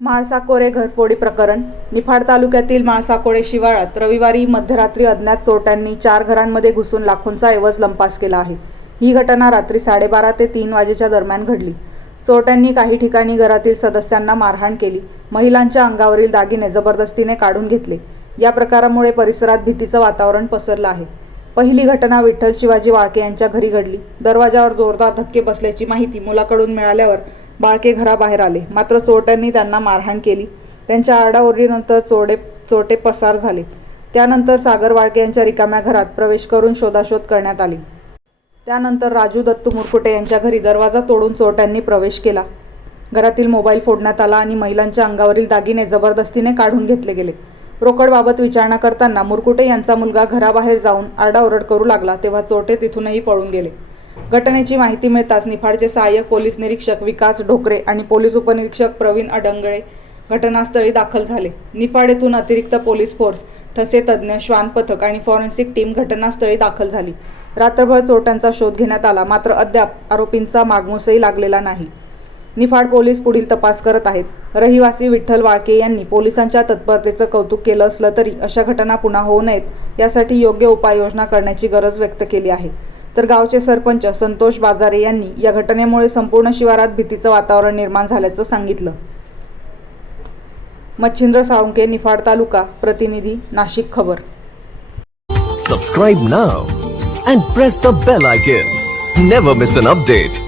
म्हाळसाकोरे घरफोडी प्रकरण. निफाड तालुक्यातील म्हाळसाकोळे शिवारात रविवारी मध्यरात्री अज्ञात चोरट्यांनी चार घरांमध्ये घुसून लाखोंचा ऐवज लंपास केला आहे. ही घटना रात्री साडेबारा ते तीन वाजेच्या दरम्यान घडली. चोरट्यांनी काही ठिकाणी घरातील सदस्यांना मारहाण केली. महिलांच्या अंगावरील दागिने जबरदस्तीने काढून घेतले. या प्रकारामुळे परिसरात भीतीचं वातावरण पसरलं आहे. पहिली घटना विठ्ठल शिवाजी वाळके यांच्या घरी घडली. दरवाजावर जोरदार धक्के बसल्याची माहिती मुलाकडून मिळाल्यावर बाळके घराबाहेर आले. मात्र चोरट्यांनी त्यांना मारहाण केली. त्यांच्या आरडाओरडीनंतर चोरडे चोरटे पसार झाले. त्यानंतर सागर वाळके यांच्या रिकाम्या घरात प्रवेश करून शोधाशोध करण्यात आली. त्यानंतर राजू दत्तू मुरकुटे यांच्या घरी दरवाजा तोडून चोरट्यांनी प्रवेश केला. घरातील मोबाईल फोडण्यात आला आणि महिलांच्या अंगावरील दागिने जबरदस्तीने काढून घेतले गेले. रोकडबाबत विचारणा करताना मुरकुटे यांचा मुलगा घराबाहेर जाऊन आरडाओरड करू लागला तेव्हा चोरटे तिथूनही पळून गेले. घटनेची माहिती मिळताच निफाडचे सहाय्यक पोलीस निरीक्षक विकास ढोकरे आणि पोलीस उपनिरीक्षक प्रवीण अडंगळे घटनास्थळी दाखल झाले. निफाड येथून अतिरिक्त पोलीस फोर्स ठसे तज्ज्ञ श्वान पथक आणि फॉरेन्सिक टीम घटनास्थळी दाखल झाली. रात्रभर चोरट्यांचा शोध घेण्यात आला मात्र अद्याप आरोपींचा मागमूसही लागलेला नाही. निफाड पोलीस पुढील तपास करत आहेत. रहिवासी विठ्ठल वाळके यांनी पोलिसांच्या तत्परतेचं कौतुक केलं असलं तरी अशा घटना पुन्हा होऊ नयेत यासाठी योग्य उपाययोजना करण्याची गरज व्यक्त केली आहे. तर गावचे सरपंच संतोष बाजारे यांनी या घटनेमुळे संपूर्ण शिवारात भीतीचं वातावरण निर्माण झाल्याचं सांगितलं. मच्छिंद्र साळुंके निफाड तालुका प्रतिनिधी नाशिक खबर. Subscribe now and press the bell icon never miss an update